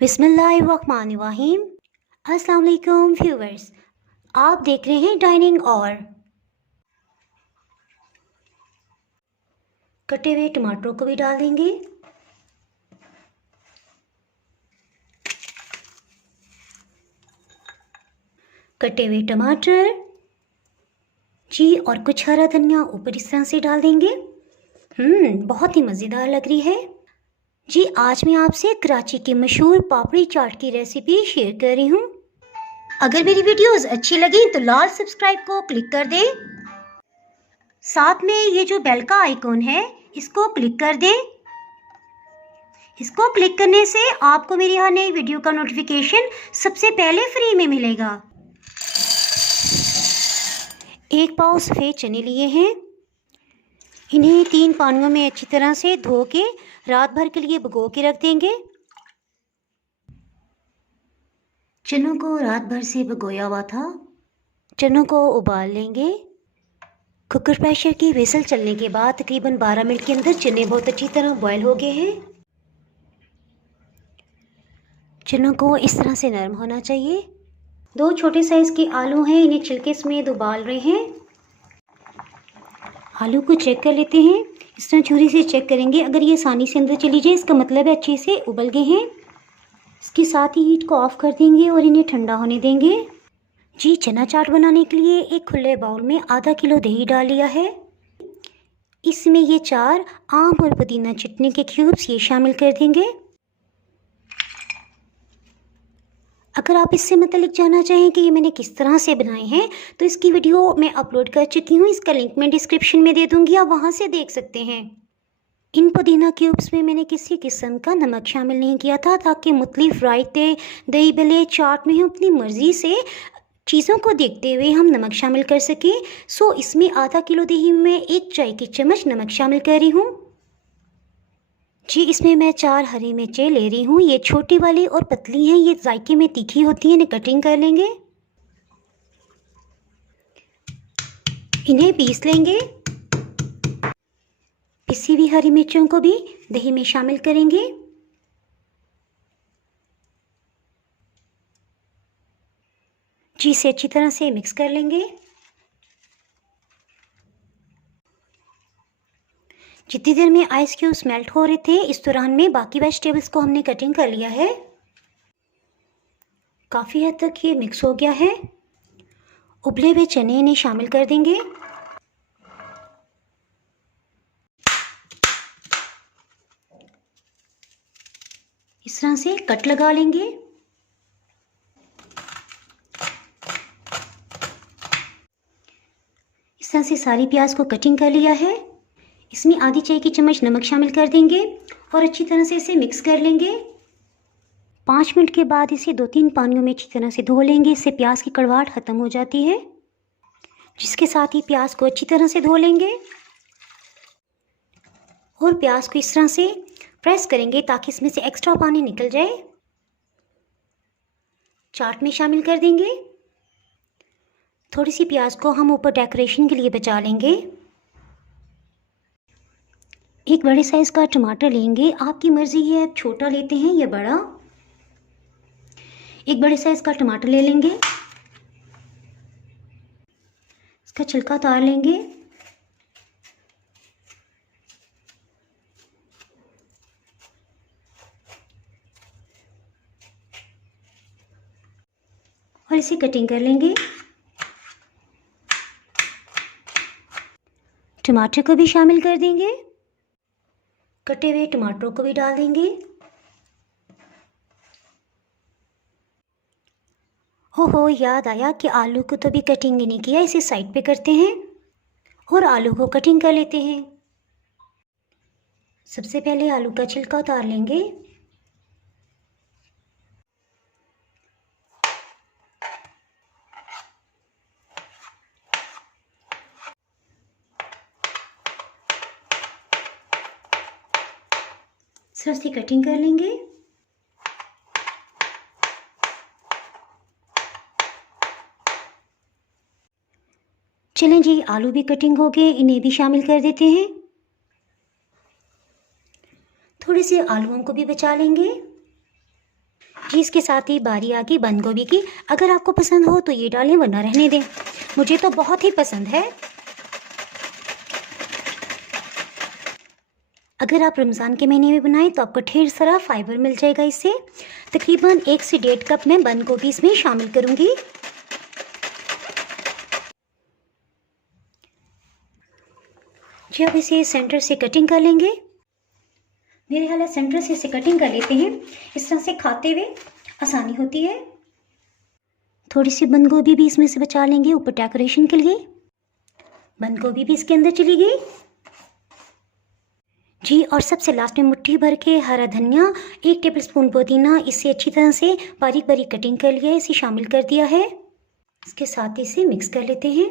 बिस्मिल्लाहिर्रहमानिर्रहीम। अस्सलाम वालेकुम व्यूवर्स, आप देख रहे हैं डाइनिंग और कटे हुए टमाटरों को भी डाल देंगे। कटे हुए टमाटर जी और कुछ हरा धनिया ऊपर इस तरह से डाल देंगे। बहुत ही मज़ेदार लग रही है जी। आज मैं आपसे कराची की मशहूर पापड़ी चाट की रेसिपी शेयर कर रही हूँ। अगर मेरी वीडियोस अच्छी लगी तो लाल सब्सक्राइब को क्लिक कर दें। साथ में ये जो बेल का आइकॉन है इसको क्लिक कर दें। इसको क्लिक करने से आपको मेरी हर नई वीडियो का नोटिफिकेशन सबसे पहले फ्री में मिलेगा। एक पाव सफ़ेद चने लिए हैं। इन्हें 3 पानियों में अच्छी तरह से धो के रात भर के लिए भिगो के रख देंगे। चनों को रात भर से भिगोया हुआ था। चनों को उबाल लेंगे। कुकर प्रेशर की व्हिसल चलने के बाद तकरीबन 12 मिनट के अंदर चने बहुत अच्छी तरह बॉयल हो गए हैं। चनों को इस तरह से नरम होना चाहिए। 2 छोटे साइज़ के आलू हैं, इन्हें छिलके समेत उबाल रहे हैं। आलू को चेक कर लेते हैं। इस तरह छुरी से चेक करेंगे, अगर ये आसानी से अंदर चली जाए इसका मतलब है अच्छे से उबल गए हैं। इसके साथ ही हीट को ऑफ कर देंगे और इन्हें ठंडा होने देंगे जी। चना चाट बनाने के लिए एक खुले बाउल में आधा किलो दही डाल लिया है। इसमें ये 4 आम और पुदीना चटनी के क्यूब्स ये शामिल कर देंगे। अगर आप इससे मतलब जानना चाहें कि ये मैंने किस तरह से बनाए हैं तो इसकी वीडियो मैं अपलोड कर चुकी हूँ, इसका लिंक मैं डिस्क्रिप्शन में दे दूँगी, आप वहाँ से देख सकते हैं। इन पुदीना क्यूब्स में मैंने किसी किस्म का नमक शामिल नहीं किया था ताकि मुख्तलिफ रायते, दही भल्ले, चाट में हम अपनी मर्ज़ी से चीज़ों को देखते हुए हम नमक शामिल कर सकें। सो इसमें आधा किलो दही में 1 चाय की चम्मच नमक शामिल कर रही हूँ जी। इसमें मैं 4 हरी मिर्चें ले रही हूँ, ये छोटी वाली और पतली हैं, ये जायके में तीखी होती हैं। इन्हें कटिंग कर लेंगे, इन्हें पीस लेंगे। पिसी हुई हरी मिर्चों को भी दही में शामिल करेंगे जी। इसे अच्छी तरह से मिक्स कर लेंगे। जितनी देर में आइस क्यूब्स मेल्ट हो रहे थे इस दौरान में बाकी वेजिटेबल्स को हमने कटिंग कर लिया है। काफ़ी हद तक ये मिक्स हो गया है। उबले हुए चने इन्हें शामिल कर देंगे। इस तरह से कट लगा लेंगे। इस तरह से सारी प्याज को कटिंग कर लिया है। इसमें आधी चाय की चम्मच नमक शामिल कर देंगे और अच्छी तरह से इसे मिक्स कर लेंगे। 5 मिनट के बाद इसे 2-3 पानियों में अच्छी तरह से धो लेंगे, इससे प्याज की कड़वाहट ख़त्म हो जाती है। जिसके साथ ही प्याज को अच्छी तरह से धो लेंगे और प्याज को इस तरह से प्रेस करेंगे ताकि इसमें से एक्स्ट्रा पानी निकल जाए। चाट में शामिल कर देंगे। थोड़ी सी प्याज को हम ऊपर डेकोरेशन के लिए बचा लेंगे। एक बड़े साइज़ का टमाटर लेंगे, आपकी मर्ज़ी है आप छोटा लेते हैं या बड़ा। एक बड़े साइज़ का टमाटर ले लेंगे, इसका छिलका उतार लेंगे। और इसे कटिंग कर लेंगे। टमाटर को भी शामिल कर देंगे। कटे हुए टमाटरों को भी डाल देंगे। हो याद आया कि आलू को तो भी कटिंग ही नहीं किया, इसे साइड पे करते हैं और आलू को कटिंग कर लेते हैं। सबसे पहले आलू का छिलका उतार लेंगे। सरस की कटिंग कर लेंगे। चलें जी, आलू भी कटिंग हो गए, इन्हें भी शामिल कर देते हैं। थोड़े से आलूओं को भी बचा लेंगे। जी इसके साथ ही बारी आ गई बंद गोभी की। अगर आपको पसंद हो तो ये डालें वरना रहने दें। मुझे तो बहुत ही पसंद है। अगर आप रमज़ान के महीने में बनाएं तो आपको ढेर सारा फाइबर मिल जाएगा इससे। तकरीबन 1 से 1.5 कप मैं बंद गोभी इसमें शामिल करूंगी। जी अब इसे सेंटर से कटिंग कर लेंगे। मेरे ख्याल सेंटर से इसे कटिंग कर लेते हैं, इस तरह से खाते हुए आसानी होती है। थोड़ी सी बंद गोभी भी इसमें से बचा लेंगे ऊपर डेकोरेशन के लिए। बंद गोभी भी इसके अंदर चली गई जी। और सबसे लास्ट में मुट्ठी भर के हरा धनिया, 1 टेबलस्पून पुदीना, इसे अच्छी तरह से बारीक बारीक कटिंग कर लिया है, इसे शामिल कर दिया है। इसके साथ इसे मिक्स कर लेते हैं।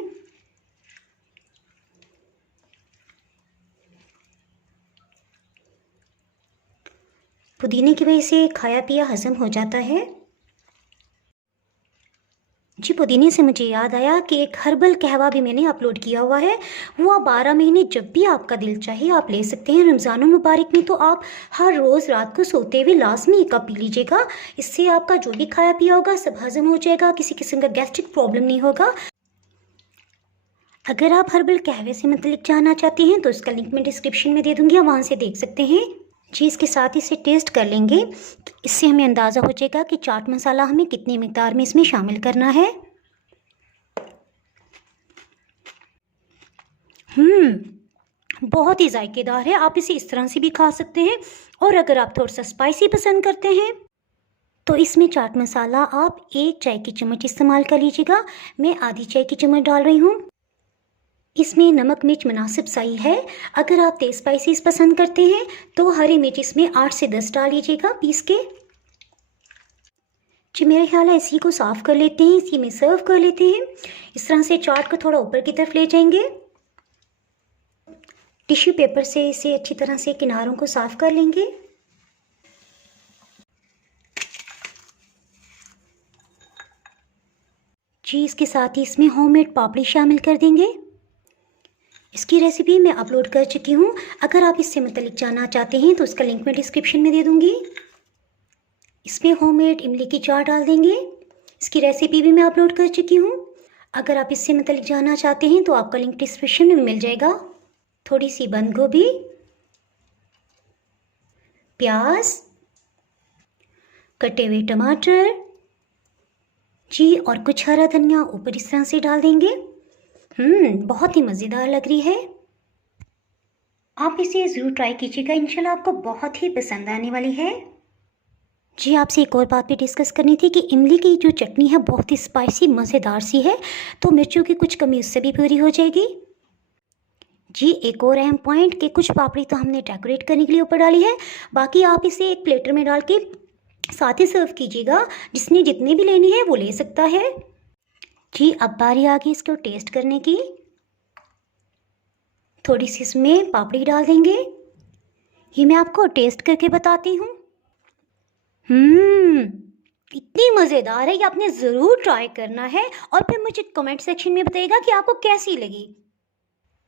पुदीने की वजह से खाया पिया हजम हो जाता है। जी पुदीने से मुझे याद आया कि एक हर्बल कहवा भी मैंने अपलोड किया हुआ है। वो आप 12 महीने जब भी आपका दिल चाहे आप ले सकते हैं। रमज़ान मुबारक में तो आप हर रोज़ रात को सोते हुए लाजमी एक कप पी लीजिएगा। इससे आपका जो भी खाया पिया होगा सब हजम हो जाएगा, किसी किस्म का गैस्ट्रिक प्रॉब्लम नहीं होगा। अगर आप हर्बल कहवे से मतलब जानना चाहते हैं तो इसका लिंक मैं डिस्क्रिप्शन में दे दूँगी, आप वहाँ से देख सकते हैं। जी इसके साथ इसे टेस्ट कर लेंगे, इससे हमें अंदाज़ा हो जाएगा कि चाट मसाला हमें कितनी मिकदार में इसमें शामिल करना है। बहुत ही जायकेदार है। आप इसे इस तरह से भी खा सकते हैं। और अगर आप थोड़ा सा स्पाइसी पसंद करते हैं तो इसमें चाट मसाला आप 1 चाय की चम्मच इस्तेमाल कर लीजिएगा। मैं आधी चाय की चम्मच डाल रही हूँ। इसमें नमक मिर्च मुनासिब सही है। अगर आप तेज़ स्पाइसीज पसंद करते हैं तो हरी मिर्च इसमें 8 से 10 डाल लीजिएगा पीस के। जी मेरा ख्याल है इसी को साफ़ कर लेते हैं, इसी में सर्व कर लेते हैं। इस तरह से चाट को थोड़ा ऊपर की तरफ ले जाएंगे। टिश्यू पेपर से इसे अच्छी तरह से किनारों को साफ़ कर लेंगे। जी इसके साथ ही इसमें होममेड पापड़ी शामिल कर देंगे। इसकी रेसिपी मैं अपलोड कर चुकी हूँ। अगर आप इससे मतलब जानना चाहते हैं तो उसका लिंक मैं डिस्क्रिप्शन में दे दूँगी। इसमें होममेड इमली की चाट डाल देंगे। इसकी रेसिपी भी मैं अपलोड कर चुकी हूँ। अगर आप इससे मतलब जानना चाहते हैं तो आपका लिंक डिस्क्रिप्शन में मिल जाएगा। थोड़ी सी बंद गोभी, प्याज, कटे हुए टमाटर जी और कुछ हरा धनिया ऊपर इस तरह से डाल देंगे। बहुत ही मज़ेदार लग रही है। आप इसे ज़रूर ट्राई कीजिएगा, इंशाल्लाह आपको बहुत ही पसंद आने वाली है। जी आपसे एक और बात भी डिस्कस करनी थी कि इमली की जो चटनी है बहुत ही स्पाइसी मज़ेदार सी है, तो मिर्चों की कुछ कमी उससे भी पूरी हो जाएगी। जी एक और अहम पॉइंट कि कुछ पापड़ी तो हमने डेकोरेट करने के लिए ऊपर डाली है, बाकी आप इसे एक प्लेटर में डाल के साथ ही सर्व कीजिएगा। जिसने जितनी भी लेनी है वो ले सकता है। जी अब बारी आ गई इसको टेस्ट करने की। थोड़ी सी इसमें पापड़ी डाल देंगे। ये मैं आपको टेस्ट करके बताती हूँ। इतनी मज़ेदार है, ये आपने ज़रूर ट्राई करना है और फिर मुझे कमेंट सेक्शन में बताइएगा कि आपको कैसी लगी।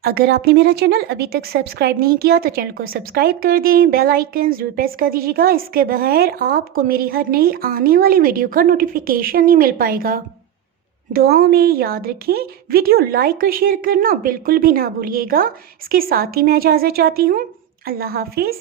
अगर आपने मेरा चैनल अभी तक सब्सक्राइब नहीं किया तो चैनल को सब्सक्राइब कर दें, बेल आइकन ज़रूर प्रेस कर दीजिएगा। इसके बगैर आपको मेरी हर नई आने वाली वीडियो का नोटिफिकेशन नहीं मिल पाएगा। दुआओं में याद रखें, वीडियो लाइक और शेयर करना बिल्कुल भी ना भूलिएगा। इसके साथ ही मैं इजाज़त चाहती हूँ। अल्लाह हाफिज़।